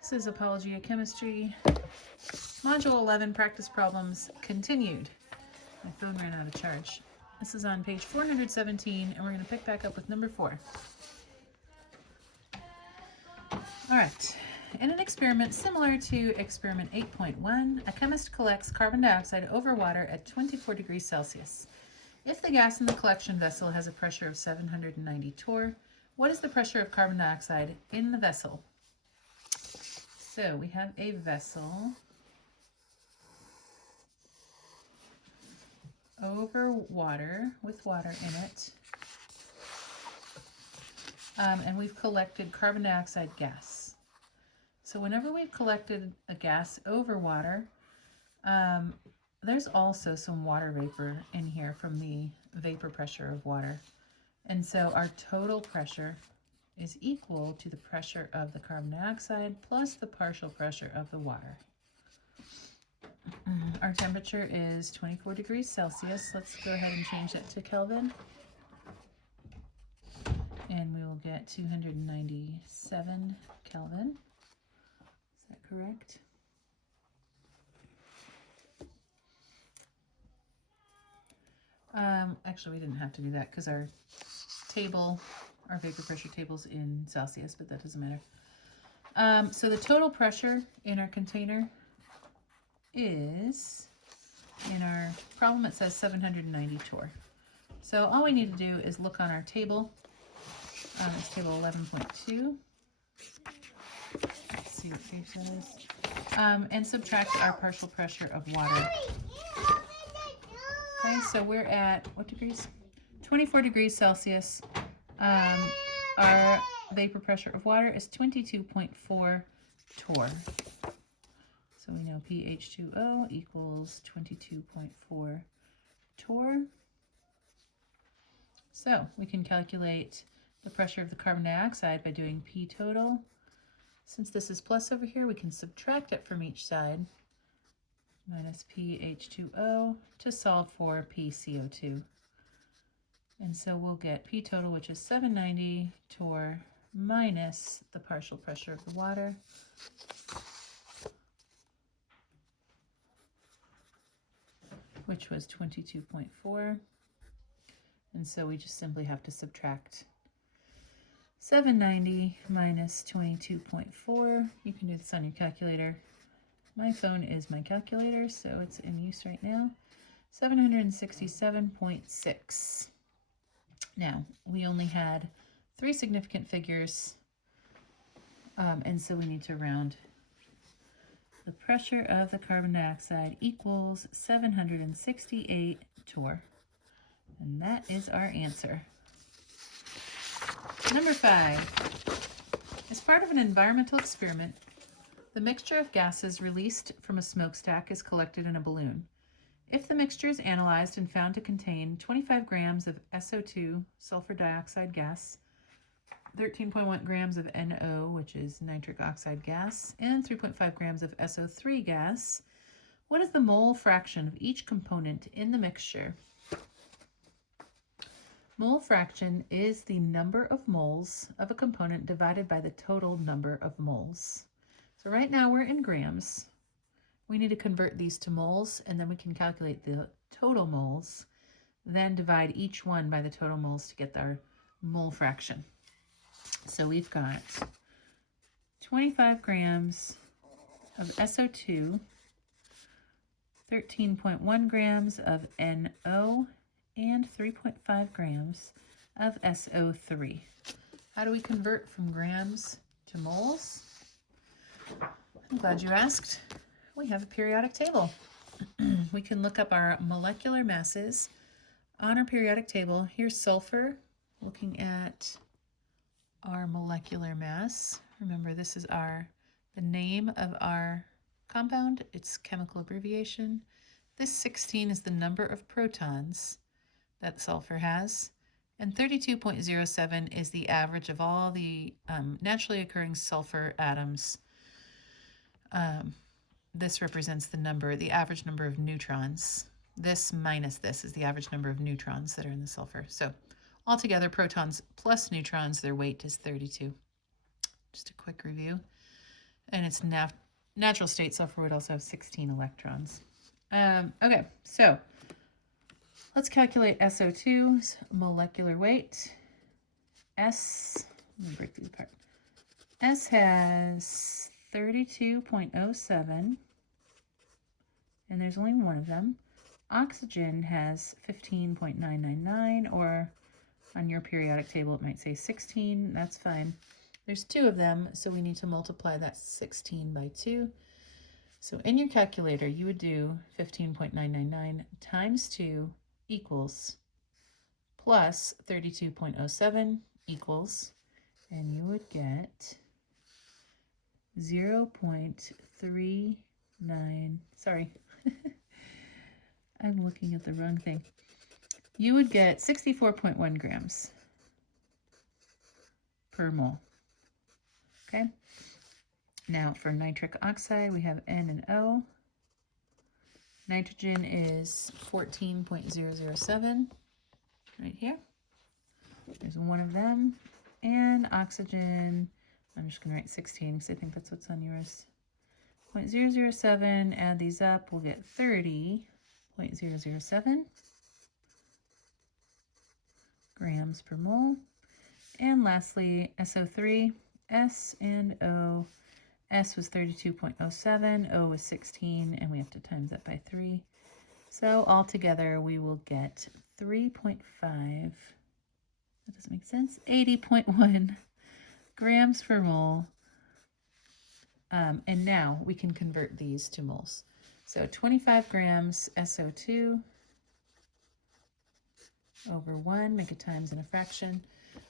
This is Apologia Chemistry Module 11, Practice Problems Continued. My phone ran out of charge. This is on page 417, and we're going to pick back up with number 4. All right. In an experiment similar to experiment 8.1, a chemist collects carbon dioxide over water at 24 degrees Celsius. If the gas in the collection vessel has a pressure of 790 torr, what is the pressure of carbon dioxide in the vessel? So we have a vessel over water with water in it, and we've collected carbon dioxide gas. So whenever we've collected a gas over water, there's also some water vapor in here from the vapor pressure of water. And so our total pressure is equal to the pressure of the carbon dioxide plus the partial pressure of the water. Our temperature is 24 degrees Celsius. Let's go ahead and change that to Kelvin. And we will get 297 Kelvin. Is that correct? Actually, we didn't have to do that because our vapor pressure table's in Celsius, but that doesn't matter. So the total pressure in our container is, in our problem it says 790 torr. So all we need to do is look on our table. It's table 11.2. Let's see what page that is. And subtract our partial pressure of water. Okay, so we're at what degrees? 24 degrees Celsius. Our vapor pressure of water is 22.4 torr. So we know pH2O equals 22.4 torr. So we can calculate the pressure of the carbon dioxide by doing P total. Since this is plus over here, we can subtract it from each side, minus pH2O, to solve for PCO2. And so we'll get P total, which is 790 torr minus the partial pressure of the water. Which was 22.4. And so we just simply have to subtract 790 minus 22.4. You can do this on your calculator. My phone is my calculator, so it's in use right now. 767.6. Now, we only had 3 significant figures, and so we need to round. The pressure of the carbon dioxide equals 768 torr, and that is our answer. Number 5. As part of an environmental experiment, the mixture of gases released from a smokestack is collected in a balloon. If the mixture is analyzed and found to contain 25 grams of SO2, sulfur dioxide gas, 13.1 grams of NO, which is nitric oxide gas, and 3.5 grams of SO3 gas, what is the mole fraction of each component in the mixture? Mole fraction is the number of moles of a component divided by the total number of moles. So right now we're in grams. We need to convert these to moles, and then we can calculate the total moles, then divide each one by the total moles to get our mole fraction. So we've got 25 grams of SO2, 13.1 grams of NO, and 3.5 grams of SO3. How do we convert from grams to moles? I'm glad you asked. We have a periodic table. We can look up our molecular masses on our periodic table. Here's sulfur, looking at our molecular mass. Remember, this is the name of our compound, its chemical abbreviation. This 16 is the number of protons that sulfur has, and 32.07 is the average of all the naturally occurring sulfur atoms. This represents the average number of neutrons. This minus this is the average number of neutrons that are in the sulfur. So altogether, protons plus neutrons, their weight is 32. just a quick review. And its natural state sulfur would also have 16 electrons. Okay, so let's calculate SO2's molecular weight. Let me break these apart. S has 32.07, and there's only one of them. Oxygen has 15.999, or on your periodic table it might say 16. That's fine. There's two of them, so we need to multiply that 16 by 2. So in your calculator, you would do 15.999 times 2 equals plus 32.07 equals, and you would get 0.39, sorry, I'm looking at the wrong thing. You would get 64.1 grams per mole. Okay. Now for nitric oxide, we have N and O. Nitrogen is 14.007 right here. There's one of them. And oxygen, I'm just going to write 16 because I think that's what's on yours. 0.007, add these up, we'll get 30.007 grams per mole. And lastly, SO3, S and O. S was 32.07, O was 16, and we have to times that by 3. So altogether, we will get 3.5, that doesn't make sense, 80.1 grams per mole. And now we can convert these to moles. So 25 grams SO2 over 1, make a times and a fraction.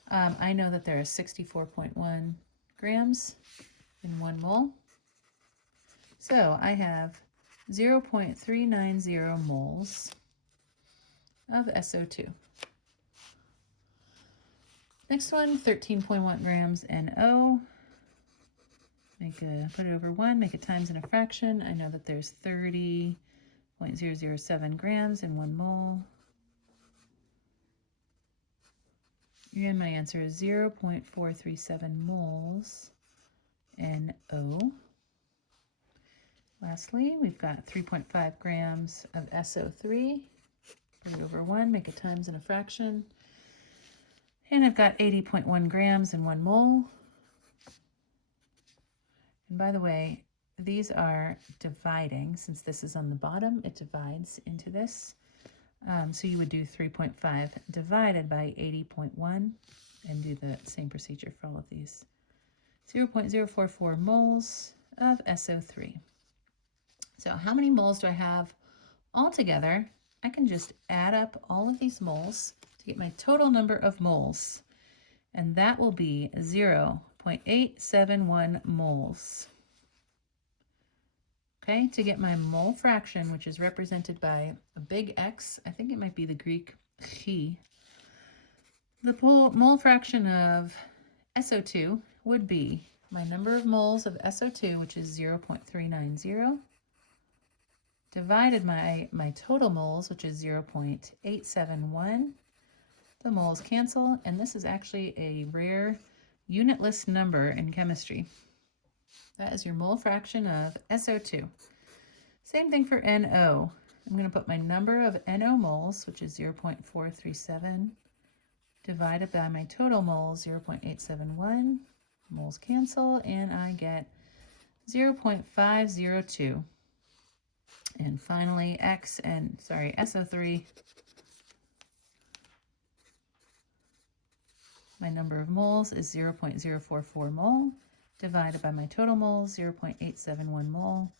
I know that there are 64.1 grams in 1 mole. So I have 0.390 moles of SO2. Next one, 13.1 grams NO. Put it over 1, make it times and a fraction. I know that there's 30.007 grams in 1 mole. And my answer is 0.437 moles NO. Lastly, we've got 3.5 grams of SO3. Put it over 1, make it times and a fraction. And I've got 80.1 grams in 1 mole. And by the way, these are dividing. Since this is on the bottom, it divides into this. So you would do 3.5 divided by 80.1 and do the same procedure for all of these. 0.044 moles of SO3. So how many moles do I have altogether? I can just add up all of these moles to get my total number of moles. And that will be 0.871 moles. Okay, to get my mole fraction, which is represented by a big X, I think it might be the Greek chi. The mole fraction of SO2 would be my number of moles of SO2, which is 0.390, divided by my total moles, which is 0.871. The moles cancel, and this is actually a rare unitless number in chemistry. That is your mole fraction of SO2. Same thing for NO. I'm going to put my number of NO moles, which is 0.437, divided by my total moles, 0.871. Moles cancel, and I get 0.502. And finally, SO3, my number of moles is 0.044 mole, divided by my total moles, 0.871 mole,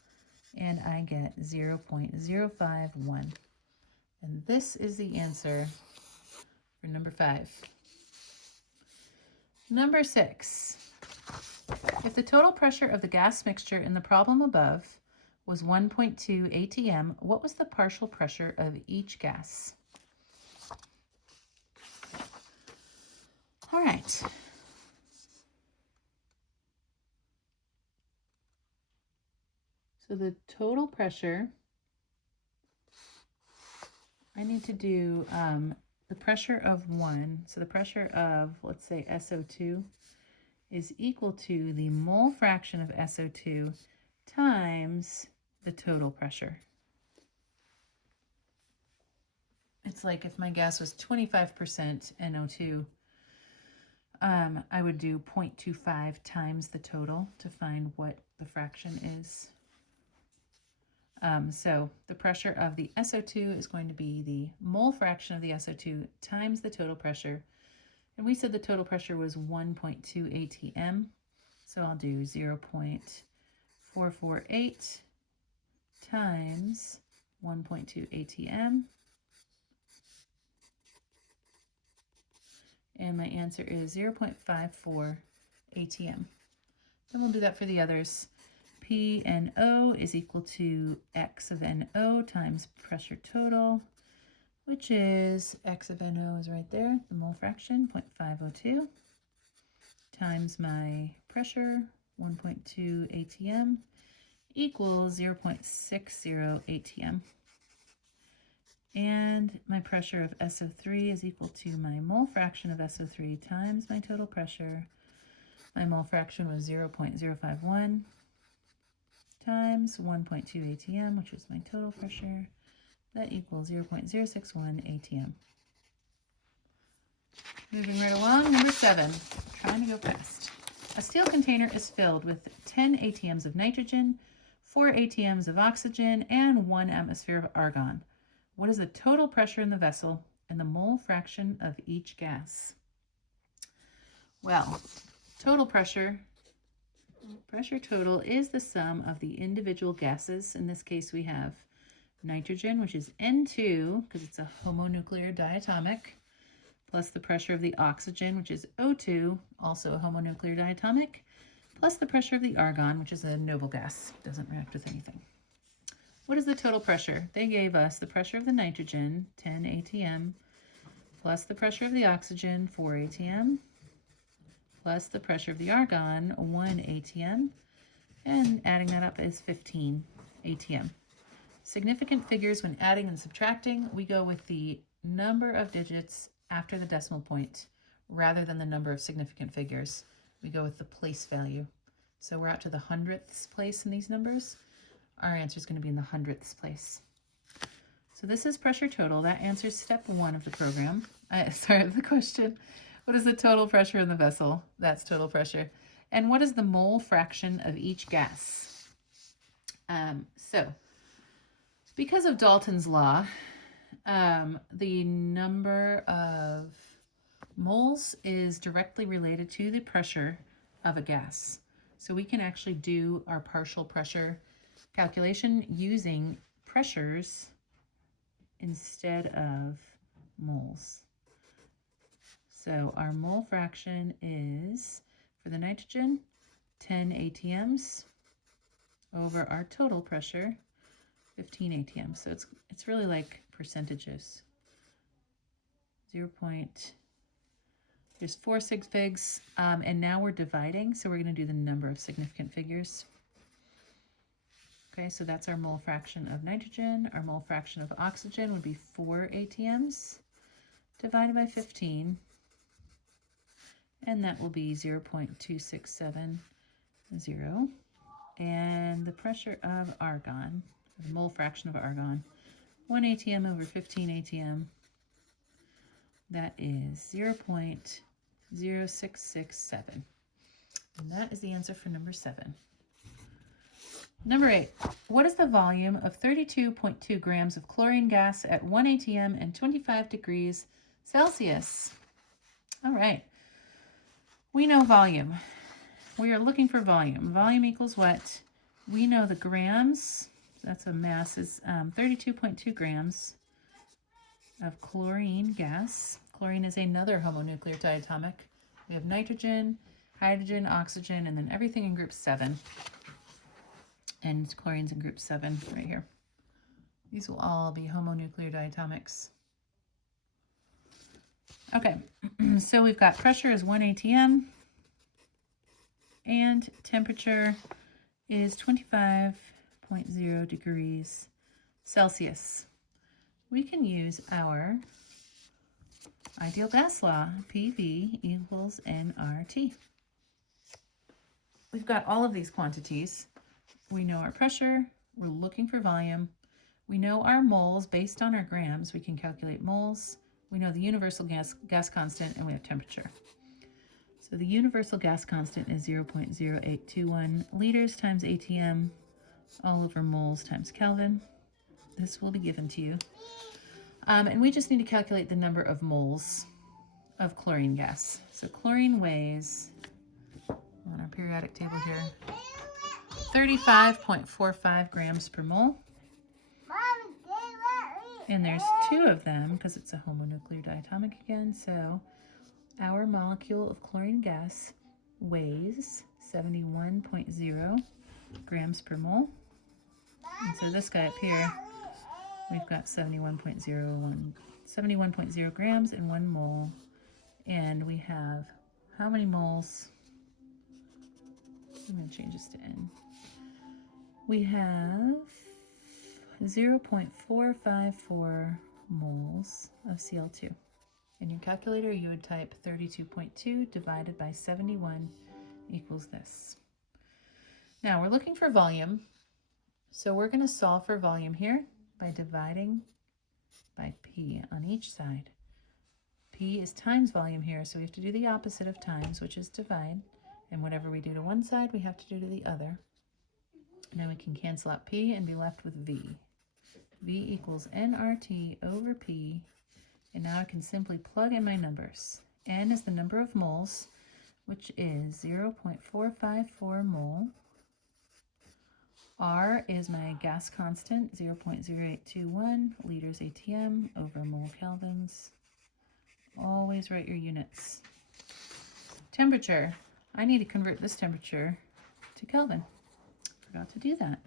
and I get 0.051. And this is the answer for number 5. Number 6. If the total pressure of the gas mixture in the problem above was 1.2 atm, what was the partial pressure of each gas? All right. So the total pressure, I need to do the pressure of 1. So the pressure of, let's say, SO2 is equal to the mole fraction of SO2 times the total pressure. It's like if my gas was 25% NO2, I would do 0.25 times the total to find what the fraction is. So the pressure of the SO2 is going to be the mole fraction of the SO2 times the total pressure. And we said the total pressure was 1.2 atm. So I'll do 0.448 times 1.2 atm. And my answer is 0.54 atm. Then we'll do that for the others. P NO is equal to X of NO times pressure total, which is X of NO is right there, the mole fraction, 0.502, times my pressure, 1.2 atm, equals 0.60 atm. And my pressure of SO3 is equal to my mole fraction of SO3 times my total pressure. My mole fraction was 0.051 times 1.2 atm, which is my total pressure. That equals 0.061 atm. Moving right along, number 7, trying to go fast. A steel container is filled with 10 atms of nitrogen, 4 atms of oxygen, and 1 atmosphere of argon. What is the total pressure in the vessel and the mole fraction of each gas? Well, total pressure total is the sum of the individual gases. In this case, we have nitrogen, which is N2, because it's a homonuclear diatomic, plus the pressure of the oxygen, which is O2, also a homonuclear diatomic, plus the pressure of the argon, which is a noble gas, doesn't react with anything. What is the total pressure? They gave us the pressure of the nitrogen, 10 atm, plus the pressure of the oxygen, 4 atm, plus the pressure of the argon, 1 atm, and adding that up is 15 atm. Significant figures when adding and subtracting, we go with the number of digits after the decimal point rather than the number of significant figures. We go with the place value. So we're out to the hundredths place in these numbers. Our answer is going to be in the hundredths place. So this is pressure total. That answers step 1 of the program. Of the question. What is the total pressure in the vessel? That's total pressure. And what is the mole fraction of each gas? So because of Dalton's law, the number of moles is directly related to the pressure of a gas. So we can actually do our partial pressure calculation using pressures instead of moles. So our mole fraction is, for the nitrogen, 10 atms over our total pressure, 15 atms. So it's really like percentages. There's 4 sig figs, and now we're dividing, so we're going to do the number of significant figures. Okay, so that's our mole fraction of nitrogen. Our mole fraction of oxygen would be 4 atms divided by 15, and that will be 0.2670. And the pressure of argon, the mole fraction of argon, 1 atm over 15 atm, that is 0.0667. And that is the answer for number 7. Number 8, what is the volume of 32.2 grams of chlorine gas at 1 atm and 25 degrees Celsius? All right, we know volume. We are looking for volume. Volume equals what? We know the grams, that's a mass, is 32.2 grams of chlorine gas. Chlorine is another homonuclear diatomic. We have nitrogen, hydrogen, oxygen, and then everything in group 7. And chlorine's in group 7 right here. These will all be homonuclear diatomics. Okay, so we've got pressure is 1 atm, and temperature is 25.0 degrees Celsius. We can use our ideal gas law, PV equals nRT. we've got all of these quantities. We know our pressure, we're looking for volume, we know our moles based on our grams, we can calculate moles, we know the universal gas constant, and we have temperature. So the universal gas constant is 0.0821 liters times ATM all over moles times Kelvin. This will be given to you. And we just need to calculate the number of moles of chlorine gas. So chlorine weighs, on our periodic table here, 35.45 grams per mole. And there's two of them because it's a homonuclear diatomic again. So our molecule of chlorine gas weighs 71.0 grams per mole. And so this guy up here, we've got 71.0 grams in 1 mole. And we have how many moles? I'm going to change this to N. We have 0.454 moles of Cl2. In your calculator, you would type 32.2 divided by 71 equals this. Now we're looking for volume. So we're going to solve for volume here by dividing by P on each side. P is times volume here, so we have to do the opposite of times, which is divide. And whatever we do to one side, we have to do to the other. Now we can cancel out P and be left with V. V equals nRT over P. And now I can simply plug in my numbers. N is the number of moles, which is 0.454 mole. R is my gas constant, 0.0821 liters ATM over mole kelvins. Always write your units. Temperature. I need to convert this temperature to Kelvin. Forgot to do that.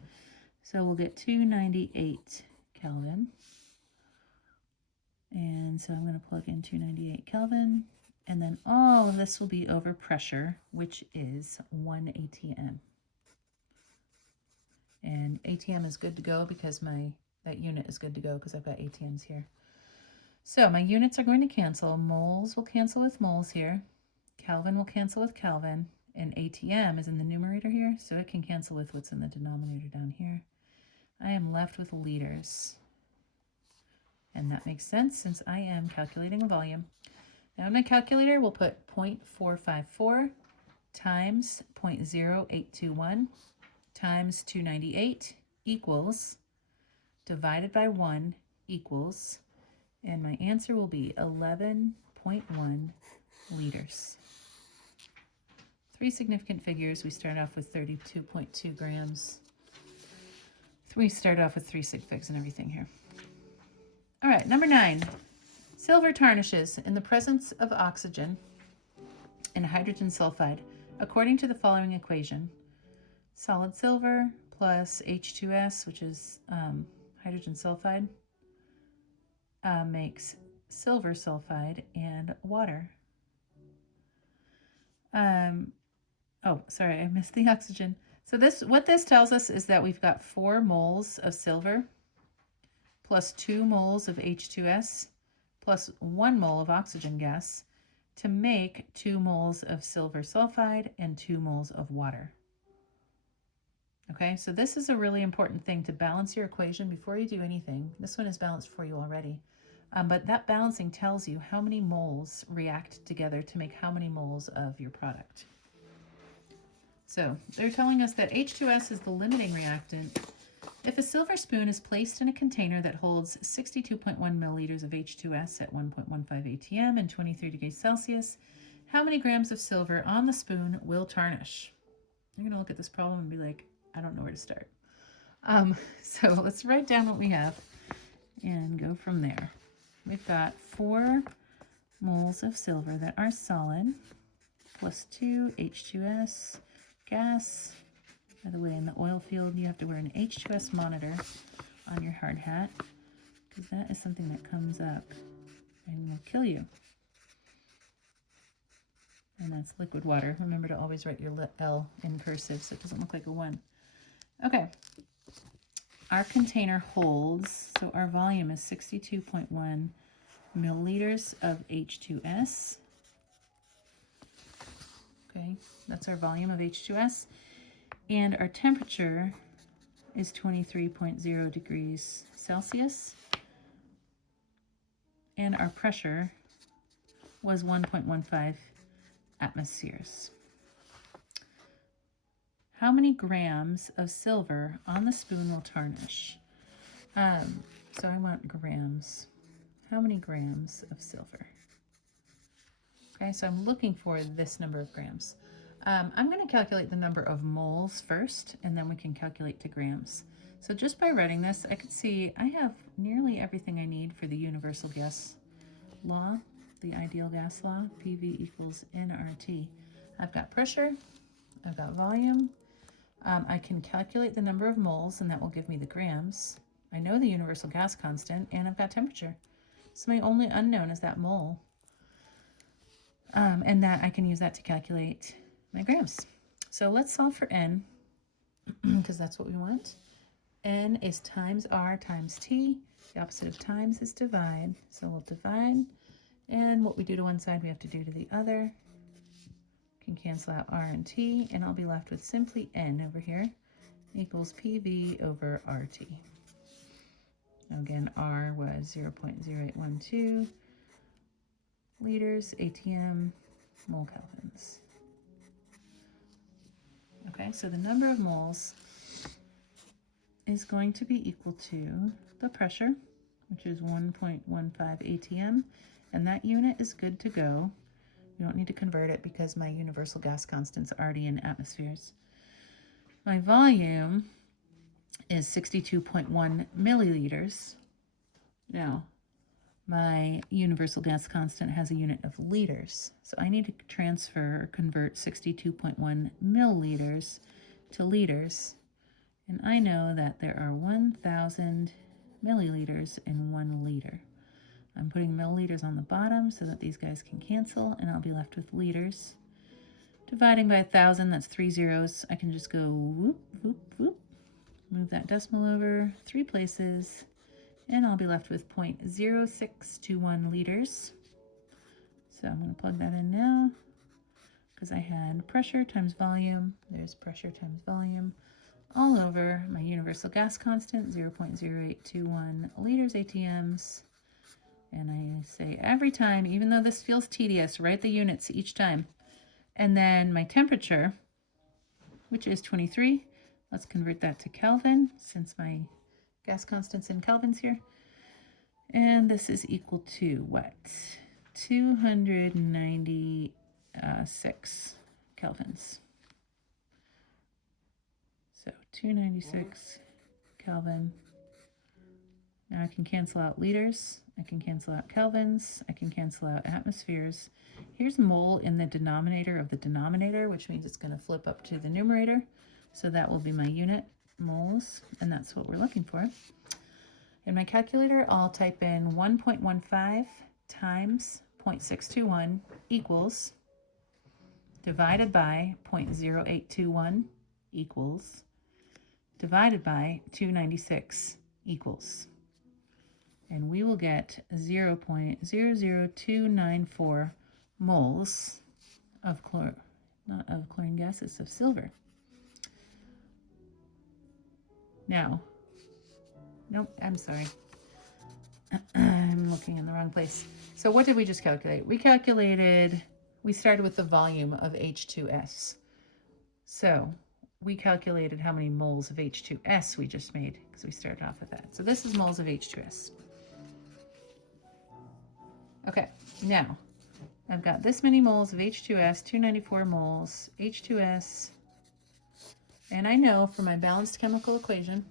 So we'll get 298 Kelvin. And so I'm going to plug in 298 Kelvin. And then all of this will be over pressure, which is 1 ATM. And ATM is good to go because that unit is good to go because I've got ATMs here. So my units are going to cancel. Moles will cancel with moles here. Kelvin will cancel with Kelvin. And ATM is in the numerator here, so it can cancel with what's in the denominator down here. I am left with liters. And that makes sense since I am calculating a volume. Now in my calculator, we'll put 0.454 times 0.0821 times 298 equals, divided by 1 equals, and my answer will be 11.1 liters. 3 significant figures. We start off with 32.2 grams. We start off with 3 sig figs and everything here. All right, number 9. Silver tarnishes in the presence of oxygen and hydrogen sulfide according to the following equation. Solid silver plus H2S, which is hydrogen sulfide, makes silver sulfide and water. Oh, sorry, I missed the oxygen. So what this tells us is that we've got 4 moles of silver plus 2 moles of H2S plus 1 mole of oxygen gas to make 2 moles of silver sulfide and 2 moles of water. Okay, so this is a really important thing to balance your equation before you do anything. This one is balanced for you already. But that balancing tells you how many moles react together to make how many moles of your product. So they're telling us that H2S is the limiting reactant. If a silver spoon is placed in a container that holds 62.1 milliliters of H2S at 1.15 ATM and 23 degrees Celsius, how many grams of silver on the spoon will tarnish? You're going to look at this problem and be like, I don't know where to start. So let's write down what we have and go from there. We've got 4 moles of silver that are solid plus 2 H2S gas. By the way, in the oil field, you have to wear an H2S monitor on your hard hat because that is something that comes up and will kill you. And that's liquid water. Remember to always write your L in cursive so it doesn't look like a 1. Okay. Our container holds, so our volume is 62.1 milliliters of H2S. Okay, that's our volume of H2S. And our temperature is 23.0 degrees Celsius. And our pressure was 1.15 atmospheres. How many grams of silver on the spoon will tarnish? So I want grams. How many grams of silver? Okay, so I'm looking for this number of grams. I'm going to calculate the number of moles first, and then we can calculate to grams. So just by writing this, I could see I have nearly everything I need for the universal gas law, the ideal gas law, PV equals nRT. I've got pressure, I've got volume, I can calculate the number of moles, and that will give me the grams. I know the universal gas constant, and I've got temperature. So my only unknown is that mole. And that I can use that to calculate my grams. So let's solve for N, because that's what we want. N is times R times T. The opposite of times is divide. So we'll divide. And what we do to one side, we have to do to the other. Can cancel out R and T, and I'll be left with simply N over here equals PV over RT. Now again, R was 0.0812 liters, ATM, mole kelvins. Okay, so the number of moles is going to be equal to the pressure, which is 1.15 ATM, and that unit is good to go. We don't need to convert it because my universal gas constant's already in atmospheres. My volume is 62.1 milliliters. Now, my universal gas constant has a unit of liters, so I need to transfer or convert 62.1 milliliters to liters, and I know that there are 1,000 milliliters in 1 liter. I'm putting milliliters on the bottom so that these guys can cancel, and I'll be left with liters. Dividing by 1,000, that's 3 zeros. I can just go whoop, whoop, whoop. Move that decimal over 3 places, and I'll be left with 0.0621 liters. So I'm going to plug that in now, because I had pressure times volume. There's pressure times volume all over my universal gas constant, 0.0821 liters ATMs. And I say every time, even though this feels tedious, write the units each time. And then my temperature, which is 23. Let's convert that to Kelvin, since my gas constant's in kelvins here. And this is equal to what? 296 kelvins. So 296 Kelvin. Now I can cancel out liters, I can cancel out kelvins, I can cancel out atmospheres. Here's mole in the denominator of the denominator, which means it's going to flip up to the numerator. So that will be my unit, moles, and that's what we're looking for. In my calculator, I'll type in 1.15 times 0.621 equals, divided by 0.0821 equals, divided by 296 equals. And we will get 0.00294 moles of not of chlorine gases, of silver. Now, nope, I'm sorry. I'm looking in the wrong place. So what did we just calculate? We started with the volume of H2S. So we calculated how many moles of H2S we just made, because we started off with that. So this is moles of H2S. Okay, now I've got this many moles of H2S, 294 moles, H2S, and I know from my balanced chemical equation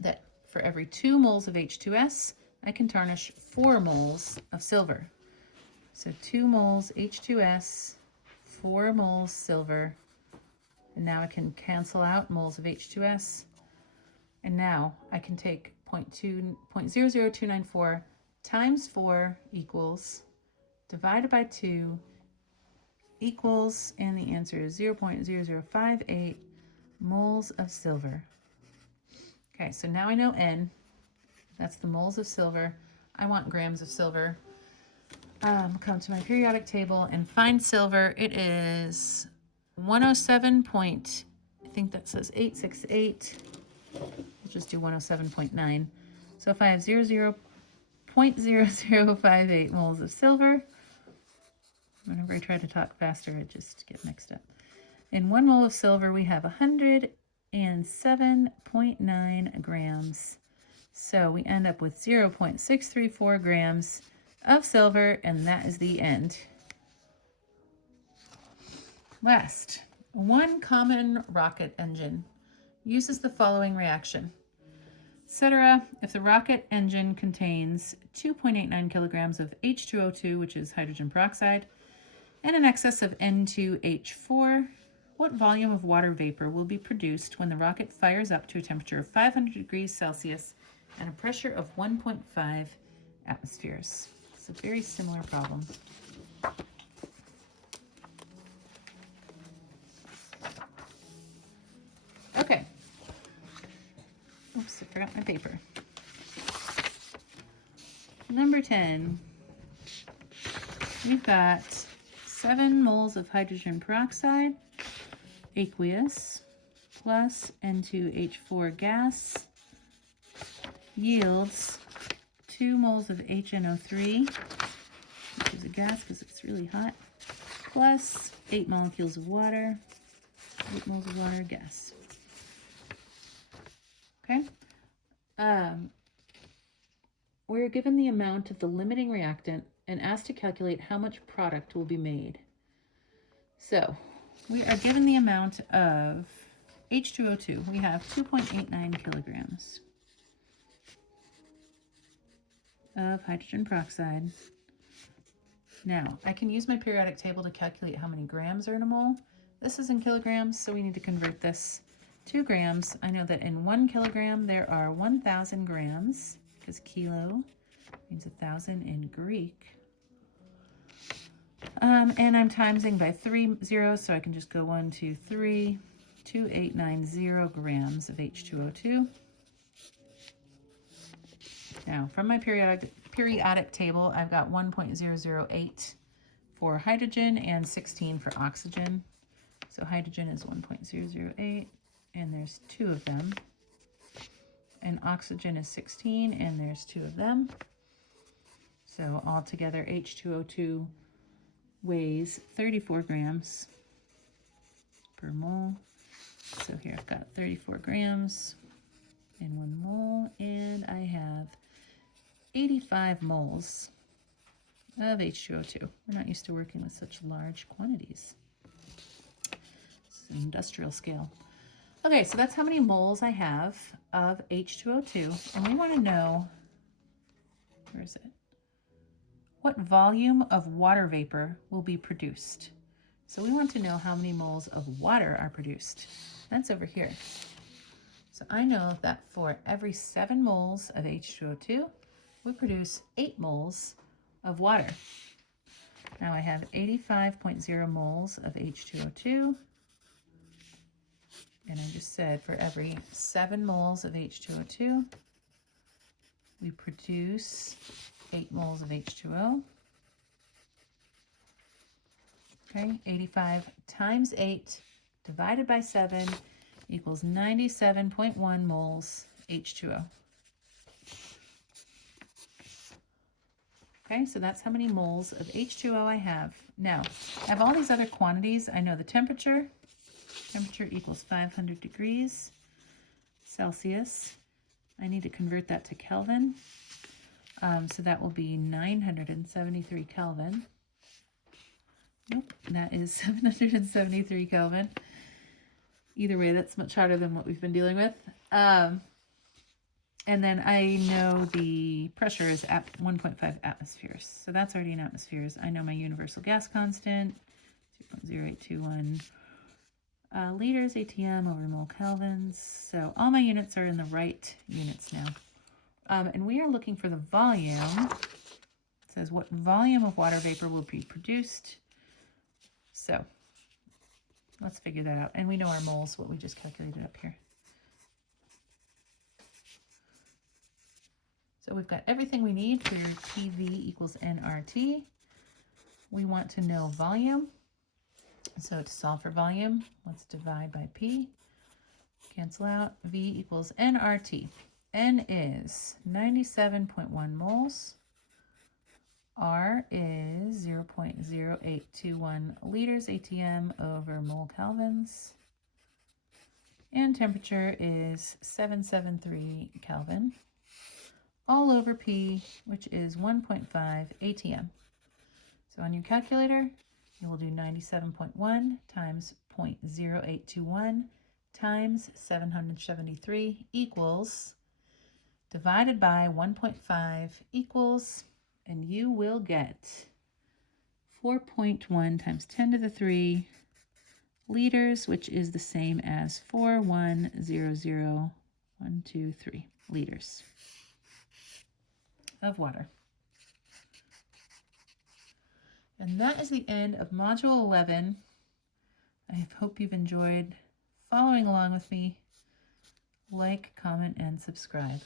that for every 2 moles of H2S, I can tarnish 4 moles of silver. So 2 moles H2S, 4 moles silver, and now I can cancel out moles of H2S, and now I can take 0.00294 times 4 equals, divided by 2 equals, and the answer is 0.0058 moles of silver. Okay, so now I know N, that's the moles of silver. I want grams of silver. Come to my periodic table and find silver. It is 107 point, I think that says 868. We'll just do 107.9. So if I have 0.0058 moles of silver, whenever I try to talk faster, I just get mixed up. In 1 mole of silver, we have 107.9 grams. So we end up with 0.634 grams of silver, and that is the end. Last, one common rocket engine uses the following reaction, etc. If the rocket engine contains 2.89 kilograms of H2O2, which is hydrogen peroxide, and an excess of N2H4, what volume of water vapor will be produced when the rocket fires up to a temperature of 500 degrees Celsius and a pressure of 1.5 atmospheres? It's a very similar problem. Okay. Oops, I forgot my paper. Number 10. We've got 7 moles of hydrogen peroxide, aqueous, plus N2H4 gas yields 2 moles of HNO3, which is a gas because it's really hot, plus 8 molecules of water, 8 moles of water, gas. Okay. We're given the amount of the limiting reactant and asked to calculate how much product will be made. So we are given the amount of H2O2. We have 2.89 kilograms of hydrogen peroxide. Now, I can use my periodic table to calculate how many grams are in a mole. This is in kilograms, so we need to convert this to grams. I know that in 1 kilogram there are 1,000 grams, because kilo means 1,000 in Greek. And I'm timesing by 3 zeros, so I can just go 1, 2, 3, 2,890 grams of H2O2. Now, from my periodic table, I've got 1.008 for hydrogen and 16 for oxygen. So hydrogen is 1.008, and there's 2 of them. And oxygen is 16, and there's 2 of them. So altogether, H2O2 weighs 34 grams per mole. So here I've got 34 grams in 1 mole, and I have 85 moles of H2O2. We're not used to working with such large quantities. It's an industrial scale. Okay, so that's how many moles I have of H2O2, and we want to know, where is it? What volume of water vapor will be produced? So we want to know how many moles of water are produced. That's over here. So I know that for every 7 moles of H2O2, we produce 8 moles of water. Now I have 85.0 moles of H2O2. And I just said for every 7 moles of H2O2, we produce 8 moles of H2O. Okay, 85 times 8 divided by 7 equals 97.1 moles H2O. Okay, so that's how many moles of H2O I have. Now, I have all these other quantities. I know the temperature. Temperature equals 500 degrees Celsius. I need to convert that to Kelvin. So that will be 973 Kelvin. Nope, that is 773 Kelvin. Either way, that's much harder than what we've been dealing with. And then I know the pressure is at 1.5 atmospheres. So that's already in atmospheres. I know my universal gas constant, 0.0821 liters ATM over mole kelvins. So all my units are in the right units now. And we are looking for the volume. It says what volume of water vapor will be produced. So let's figure that out. And we know our moles, what we just calculated up here. So we've got everything we need for PV equals nRT. We want to know volume. So to solve for volume, let's divide by P. Cancel out. V equals nRT. N is 97.1 moles. R is 0.0821 liters ATM over mole kelvins. And temperature is 773 Kelvin. All over P, which is 1.5 ATM. So on your calculator, you will do 97.1 times 0.0821 times 773 equals, divided by 1.5 equals, and you will get 4.1 times 10 to the 3 liters, which is the same as 4,100,123 liters of water. And that is the end of Module 11. I hope you've enjoyed following along with me. Like, comment, and subscribe.